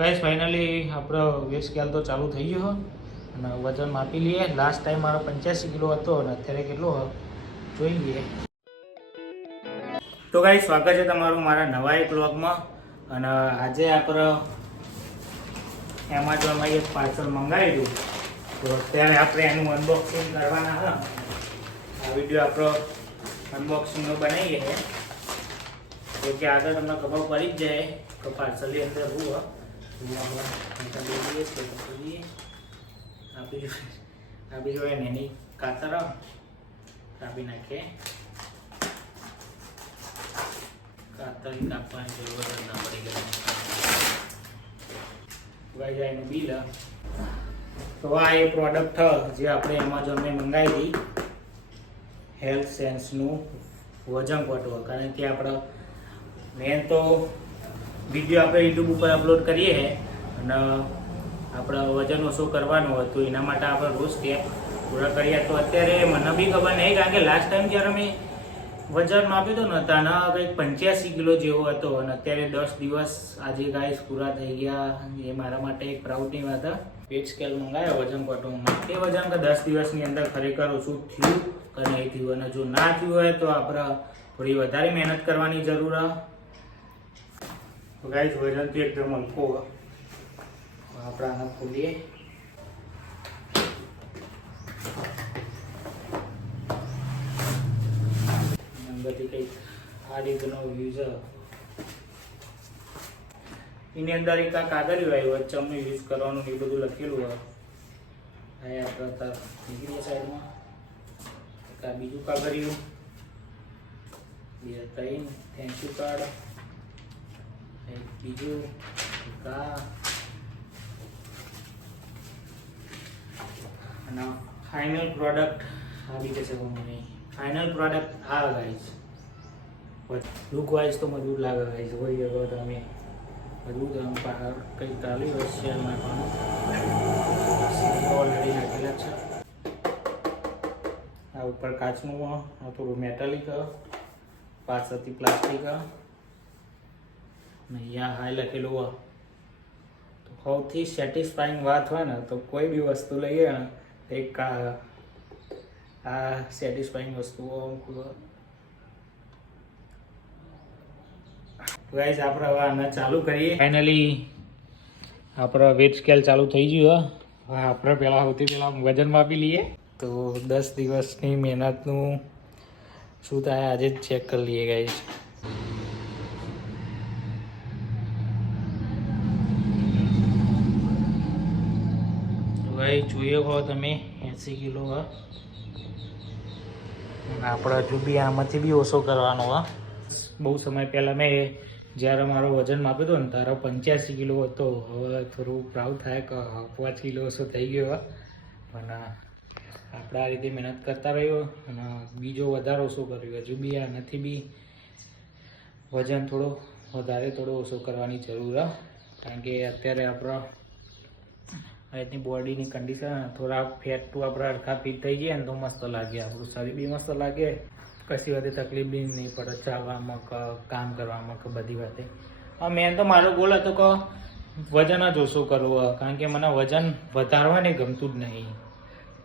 Guys finally આપણો wet scale તો ચાલુ થઈ ગયો અને વજન માપી લઈએ. લાસ્ટ ટાઈમ મારો 85 કિલો હતો અને અત્યારે કેટલો જોઈ લઈએ. તો ગાઈસ સ્વાગત છે તમારું મારા નવા એક વ્લોગમાં. અને આજે આપણે એમેઝોનમાં એક પાર્સલ મંગાવ્યું હતું, તો અત્યારે આપણે એનું અનબોક્સિંગ કરવાના હા. આ વિડીયો આપણો અનબોક્સિંગનો બનાવીએ છે, તો કે આગળ તમને ખબર પડી જ જાય કે પાર્સલની અંદર શું આપી જોઈએ ને એની કાતર કાપી નાખીએ. કાતર કાપવાની જરૂર ના પડી ગઈ જાય એનું બિલ. તો આ એ પ્રોડક્ટ જે આપણે એમેઝોનને મંગાવી હતી, હેલ્થ સેન્સનું વજન ઘટવું. કારણ કે આપણે મેન તો વિડીયો આપણે યુટ્યુબ ઉપર અપલોડ કરીએ અને આપણે વજન ઓછું કરવાનું હતું, એના માટે આપણે રોજ સ્ટેપ પૂરા કરીએ. તો અત્યારે મને બી ખબર નહીં, કારણ કે લાસ્ટ ટાઈમ જ્યારે મેં વજન માપ્યું હતું ને ત્યાંના કંઈક 85 કિલો જેવો હતો અને અત્યારે 10 દિવસ આજે ગાઈસ પૂરા થઈ ગયા. એ મારા માટે એક પ્રાઉડની વાત. વેટ સ્કેલ મંગાવ્યો વજન ઘટવામાં, તે વજન કે 10 દિવસની અંદર ખરેખર ઓછું થયું કે નહીં થયું. અને જો ના થયું હોય તો આપણે થોડી વધારે મહેનત કરવાની જરૂર. તો ગાઈસ વજન તો એકદમ હલકો. આપણે આને ખોલીએ. અંદરથી કંઈક આ રીતનો વ્યૂ છે. એની અંદર એક આ કાગળિયું આવ્યું, ચમનું યુઝ કરવાનું એ બધું લખેલું હોય. આ આપણે નીકળીએ સાઈડમાં. આ બીજું કાગળિયું, 2 3 થેન્ક યુ કાર્ડ, બીજું અને ફાઇનલ પ્રોડક્ટ આવી જશે. મને ફાઇનલ પ્રોડક્ટ આ ગાઈસ લુક વાઇઝ તો મજબૂત લાગે ગાઈસ. હોય ગયો તમે મજબૂત કંઈક ચાલી હોય શેર નાખવાનું ઓલરેડી નાખેલા છે. આ ઉપર કાચનું આ થોડું મેટાલિક, પાછળથી પ્લાસ્ટિક અને અહીંયા હાઈ લખેલું હોય. તો સૌથી સેટિસ્ફાઈંગ વાત હોય ને તો કોઈ બી વસ્તુ લઈએ ને એક આ સેટિસ્ફાઈંગ વસ્તુઓ. ગાઈસ આપણે હવે આને ચાલુ કરીએ. ફાઇનલી આપણો વેટ સ્કેલ ચાલુ થઈ ગયું. હવે આપણે સૌથી પહેલાં વજન માપી લઈએ. તો 10 દિવસની મહેનતનું શું થાય આજે જ ચેક કરી લઈએ ગાઈસ. ભાઈ જોઈએ હો તમે 80 કિલો આપણે હજુ બી આમાંથી બી ઓછો કરવાનો હોય. બહુ સમય પહેલાં મેં જ્યારે મારો વજન માપ્યો હતો ને તારો 85 કિલો હતો. હવે થોડું પ્રાઉડ થાય કે 5 કિલો ઓછો થઈ ગયો. પણ આપણે આ રીતે મહેનત કરતા રહ્યો અને બીજો વધારે ઓછો કર્યો. હજુ બી આનાથી બી વજન થોડો ઓછો કરવાની જરૂર. કારણ કે અત્યારે આપણા આજની બોડીની કન્ડિશન થોડા ફેટ ટુ આપણા હરખા ફિટ થઈ ગયા ને તો મસ્ત લાગે. આપણું શરીર બી મસ્ત લાગે, કશી વાતે તકલીફ બી નહીં પડે ચાલવામાં કે કામ કરવામાં કે બધી વાતે. મેન તો મારો ગોલ હતો કે વજન જ ઓછું કરવું, કારણ કે મને વજન વધારવાને ગમતું જ નહીં.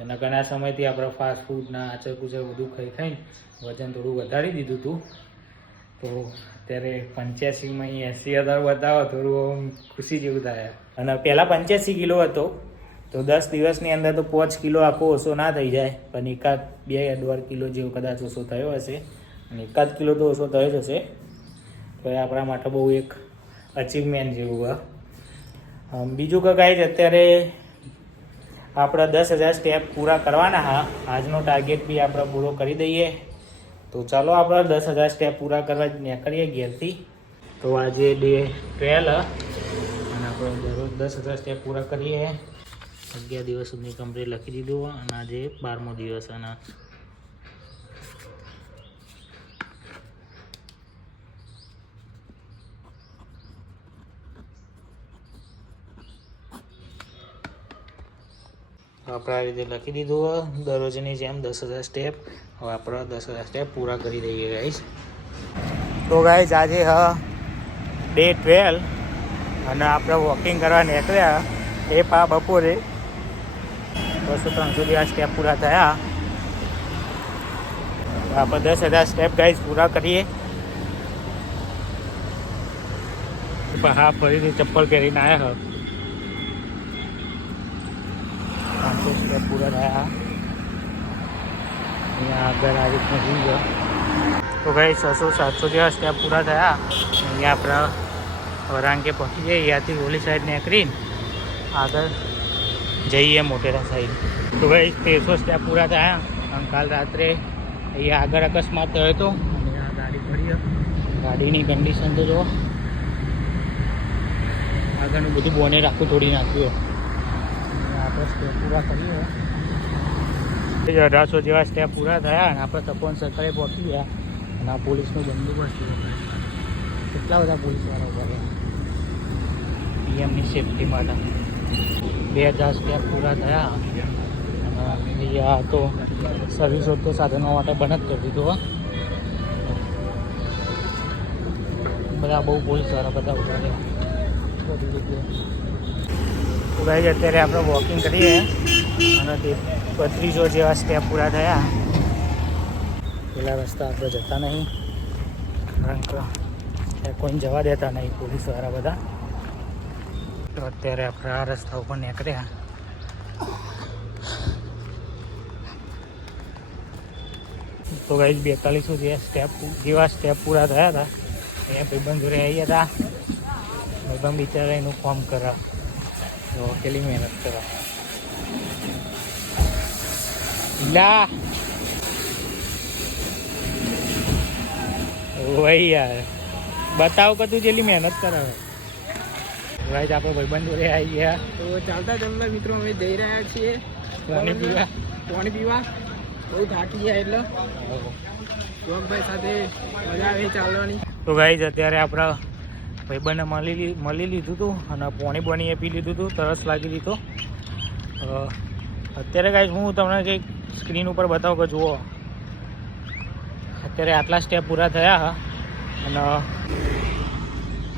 એના ઘણા સમયથી આપણે ફાસ્ટ ફૂડના આચર કુચર બધું ખાઈને વજન થોડું વધારી દીધું હતું. તો અત્યારે 85માં 80,000 બતાવો થોડું ખુશી જેવું થાય. અને પહેલાં 85 કિલો હતો, તો 10 દિવસની અંદર તો 5 કિલો આખો ઓછો ના થઈ જાય, પણ એકાદ 2-2.5 કિલો જેવો કદાચ ઓછો થયો હશે. અને 1 કિલો તો ઓછો થયો જ હશે. તો એ આપણા માટે બહુ એક અચીવમેન્ટ જેવું. બીજું કે ગાઈસ અત્યારે આપણે 10,000 સ્ટેપ પૂરા કરવાના હા. આજનો ટાર્ગેટ બી આપણે પૂરો કરી દઈએ. તો ચાલો આપણે 10,000 સ્ટેપ પૂરા કરવા નીકળીએ ઘેરથી. તો આજે ડે 12 અને આપણે દરરોજ 10,000 સ્ટેપ પૂરા કરીએ. 11 દિવસ સુધી કમ્પ્લીટ લખી દીધું અને આજે 12મો દિવસ. અને આપણે આ રીતે લખી દીધું દરરોજની જેમ 10,000 સ્ટેપ. હવે આપણે 10,000 સ્ટેપ પૂરા કરી દઈએ ગાઈસ. તો ગાઈસ આજે ડે 12 અને આપણે વોકિંગ કરવા નીકળ્યા એ બપોરે 200-300 જેવા સ્ટેપ પૂરા થયા. આપણે 10,000 સ્ટેપ ગાઈઝ પૂરા કરીએ. હા, ફરીથી ચપ્પલ પહેરીને આવ્યા. 500 સ્ટેપ પૂરા થયા. અહીંયા આગળ આ રીતનું જોઈ ગયો તો ગાઈઝ 600-700 જેવા સ્ટેપ પૂરા થયા. અહીંયા આપણે વરાંકે પહોંચી જઈએ. અહીંયાથી ઓલી સાઈડ નીકળીને આગળ જઈએ મોટેરા સાઈડ. તો ભાઈ 1300 સ્ટેપ પૂરા થયા. અને કાલ રાત્રે અહીંયા આગળ અકસ્માત થયો હતો અને આ ગાડી પડી. ગાડીની કન્ડિશન તો જો આગળનું બધું બોને રાખું તોડી નાખ્યું. આપણે સ્ટેપ પૂરા કરીએ. 1800 જેવા સ્ટેપ પૂરા થયા અને આપણે તપોવન સર્કલે પહોંચી ગયા. અને આ પોલીસનું બંદોબસ્ત કેટલા બધા પોલીસવાળા ઉભા રહ્યા પીએમની સેફટી માટે. 2000 સ્ટેપ પૂરા થયા. અને અહીંયા તો સર્વિસો તો સાધનો માટે બંધ જ કરી દીધું. બધા બહુ પોલીસવાળા બધા ઉભા રહ્યા બધી જગ્યાએ. તો ભાઈ અત્યારે આપણે વોકિંગ કરીએ અને 3200 જેવા સ્ટેપ પૂરા થયા. પેલા રસ્તા આપણે જતા નહીં કારણ કે કોઈને જવા દેતા નહીં પોલીસવાળા બધા. તો અત્યારે આપણે આ રસ્તા ઉપર નીકળ્યા. તો ગાઈઝ 4200 જેવા સ્ટેપ પૂરા થયા હતા. અહીંયા ભાઈબંધ જોડે આવી હતા. ભાઈબંધ બિચારા એનું ફોર્મ કરા તો કેટલી મહેનત કરા. લા વહી યાર બતાવ કે તું જેટલી મહેનત કરાવે. ભાઈ આપણે ભાઈબંધ જોડે આવી ગયા. તો ચાલતા મિત્રો અમે જઈ રહ્યા છીએ પાણી પીવા. બહુ થાકી ગયા એટલે શોકભાઈ સાથે મજા આવે ચાલવાની. તો ગાઈઝ અત્યારે આપણા ભાઈબંધને મળી લીધું હતું અને પાણી પી લીધું હતું. તરસ લાગી દીધો. અત્યારે ગાઈઝ હું તમને કંઈક સ્ક્રીન ઉપર બતાવું કે જુઓ અત્યારે આટલા સ્ટેપ પૂરા થયા. અને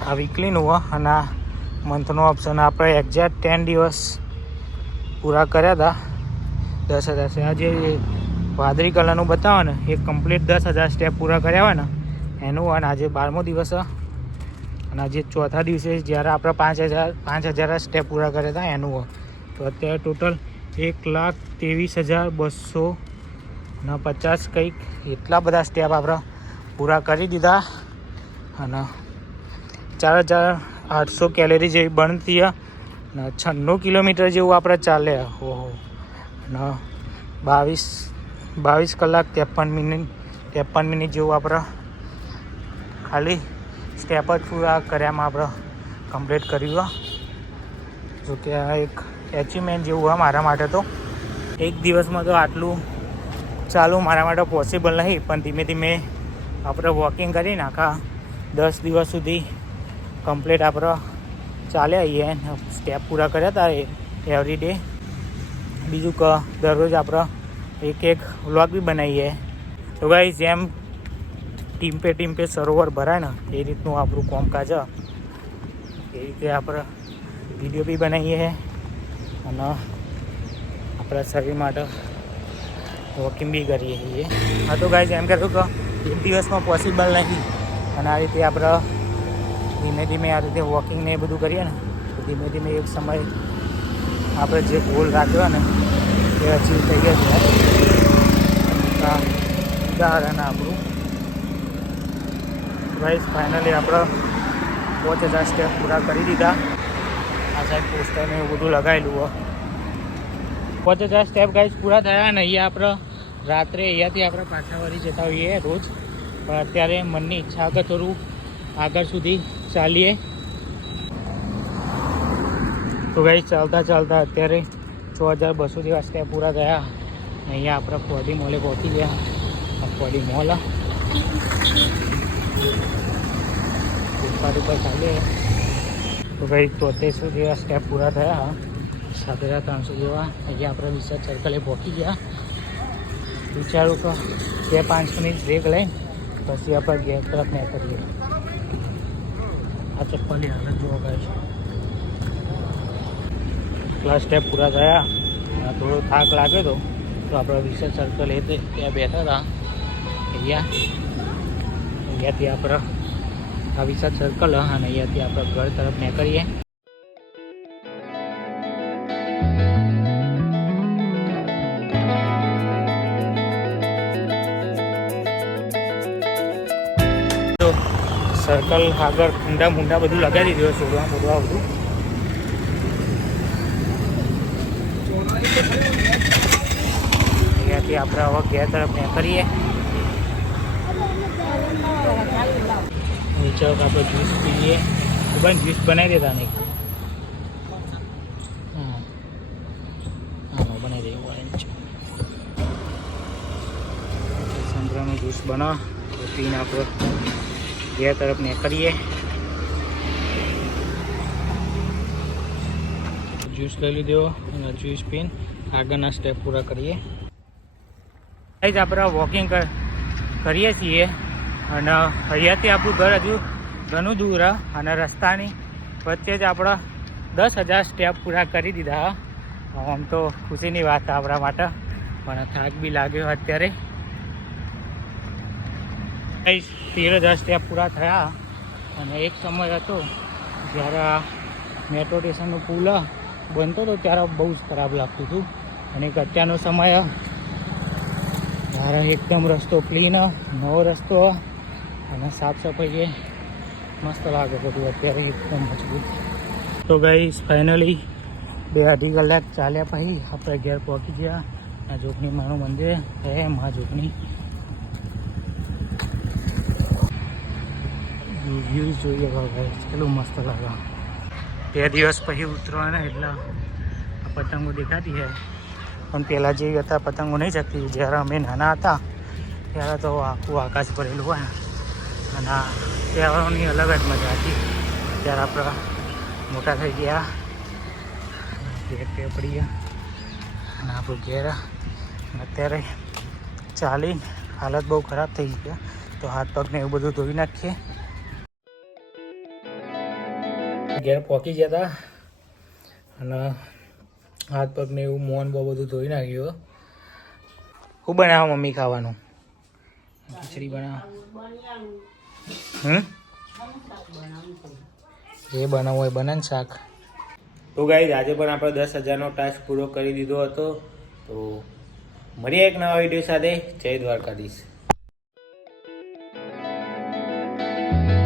આ વીકલીનું અને આ મંથનો ઓપ્શન આપણે એક્ઝેક્ટ 10 દિવસ પૂરા કર્યા હતા. 10,000 આ જે વાદળી કલરનું બતાવે ને એ કમ્પ્લીટ 10,000 સ્ટેપ પૂરા કર્યા હોય ને એનું. અને આજે 12મો દિવસ અને આજે ચોથા દિવસે જ્યારે આપણે 5,000 સ્ટેપ પૂરા કર્યા હતા એનું. તો અત્યારે ટોટલ 1,23,250 કંઈક એટલા બધા સ્ટેપ આપણે પૂરા કરી દીધા. અને 4,800 કેલેરી જેવી બર્ન થઈ. અને 96 કિલોમીટર જેવું આપણે ચાલ્યા. ઓહો. અને 22 કલાક 53 મિનિટ જેવું આપણે ખાલી સ્ટેપ જ પૂરા કર્યામાં આપણે કમ્પ્લીટ કર્યું. જો કે આ એક એચિવમેન્ટ જેવું હોય મારા માટે. તો એક દિવસમાં તો આટલું ચાલુ મારા માટે પોસિબલ નહીં, પણ ધીમે ધીમે આપણે વોકિંગ કરીને આખા 10 દિવસ સુધી કમ્પ્લીટ આપણે ચાલ્યા આવીએ. સ્ટેપ પૂરા કર્યા હતા એવરી ડે. બીજું કે દરરોજ આપણે એક વ્લોગ બી બનાવીએ. તો ગાઈસ જેમ ટીમ્પે સરોવર ભરાય ને એ રીતનું આપણું કામકાજ. એ રીતે આપણે વિડીયો બી બનાવીએ અને આપણા શરીર માટે વોકિંગ બી કરીએ છીએ. હા તો ગાઈસ એમ કહેતું કે એક દિવસમાં પોસિબલ નહીં. અને આ રીતે આપણે ધીમે ધીમે આ રીતે વોકિંગ ને એ બધું કરીએ ને તો ધીમે ધીમે એક સમય આપણે જે ગોલ રાખ્યો ને એ અચીવ થઈ ગયો છે. ઉદાહરણ આપણું ગાઈસ ફાઇનલી આપણે 5,000 સ્ટેપ પૂરા કરી દીધા. આ સાઈડ પોસ્ટરને એવું બધું લગાવેલું હોય. 5,000 સ્ટેપ ગાઈસ પૂરા થયા ને અહીંયા આપણે રાત્રે અહીંયાથી આપણે પાછા વળી જતા હોઈએ રોજ. પણ અત્યારે મનની ઈચ્છા કે થોડું આગળ સુધી ચાલીએ. તો ગાઈસ ચાલતા અત્યારે 6,200 જેવા સ્ટેપ પૂરા થયા. અહીંયા આપણે ફોડી મોલે પહોંચી ગયા. આ ફોડી મોલ ફૂટપાથ ઉપર ચાલીએ. તો ભાઈ 7300 જેવા સ્ટેપ પૂરા થયા. 7,300 જેવા. અહીંયા આપણે રિસર્ચ સર્કલે પહોંચી ગયા. વિચારું કે 2-5 મિનિટ બ્રેક લઈને પછી આપણે ગેટ તરફ નીકળીએ. આ ચપ્પલની હાલત જોવા ગાઈસ. આટલા સ્ટેપ પૂરા થયા. થોડો થાક લાગ્યો હતો તો આપણે વિશાળ સર્કલ એ ત્યાં બેઠા હતા. અહીંયાથી આપણે આ વિશાળ સર્કલ અને અહીંયાથી આપણે ઘર તરફ નીકળીએ. સર્કલ આગળ કુંડા બધું લગાવી દીધું, છોડવા બોડવા બધું. અહીંયાથી આપણે હવે ઘેર તરફ નીકળીએ. વિચારો કે આપણે જ્યુસ પીએ. ખૂબ જ જ્યુસ બનાવી દેતા નહીં. હા બનાવી દઈએ. ઓરેન્જ સંતરાનું જ્યુસ બનાવ પીને આપણે ઘેર તરફ નીકળીએ. જ્યુસ લઈ લીધો અને જ્યુસ પીને આગળના સ્ટેપ પૂરા કરીએ. જ આપણે વોકિંગ કરીએ છીએ અને અહીંયાથી આપણું ઘર હજુ ઘણું દૂર અને રસ્તાની વચ્ચે જ આપણે 10,000 સ્ટેપ પૂરા કરી દીધા. આમ તો ખુશીની વાત છે આપણા માટે, પણ થાક બી લાગ્યો અત્યારે. 13,000 સ્ટેપ પૂરા થયા અને એક સમય હતો જ્યારે આ મેટ્રો સ્ટેશનનો પુલ બનતો હતો ત્યારે બહુ જ ખરાબ લાગતું હતું. અને એક અત્યારનો સમય ત્યારે એકદમ રસ્તો ક્લીન, નવો રસ્તો અને સાફ સફાઈ મસ્ત લાગે બધું અત્યારે એકદમ મજબૂત. તો ગાઈસ ફાઇનલી 2-2.5 કલાક ચાલ્યા પછી આપણે ઘેર પહોંચી ગયા. આ જોગણી માનું મંદિર હે, મા જોગણી. વ્યૂઝ જોઈએ ગાઈસ, કેટલું મસ્ત લાગે. 2 દિવસ પછી ઉતરવાના એટલે આ પતંગો દેખાતી છે. પણ પહેલાં જેવી હતા પતંગો નહીં શકતી. જ્યારે અમે નાના હતા ત્યારે તો આખું આકાશ ભરેલું હોય અને આ તહેવારોની અલગ જ મજા હતી. ત્યારે આપણે મોટા થઈ ગયા, ઘેર પડી ગયા અને આપણું ઘેર અત્યારે ચાલીને હાલત બહુ ખરાબ થઈ ગયા. તો હાથ પગને એવું બધું ધોઈ નાખીએ. ઘેર પહોંચી ગયા હતા અને હાથ પગને એવું મોન બહુ બધું ધોઈ નાખ્યું. શું બનાવો મમ્મી ખાવાનું? ખીચડી બનાવો. જે બનાવવું હોય બનાન શાક. તો ગાઈઝ આજે પણ આપણે 10,000નો ટાસ્ક પૂરો કરી દીધો હતો. તો મળીએ એક નવા વિડીયો સાથે. જય દ્વારકાધીશ.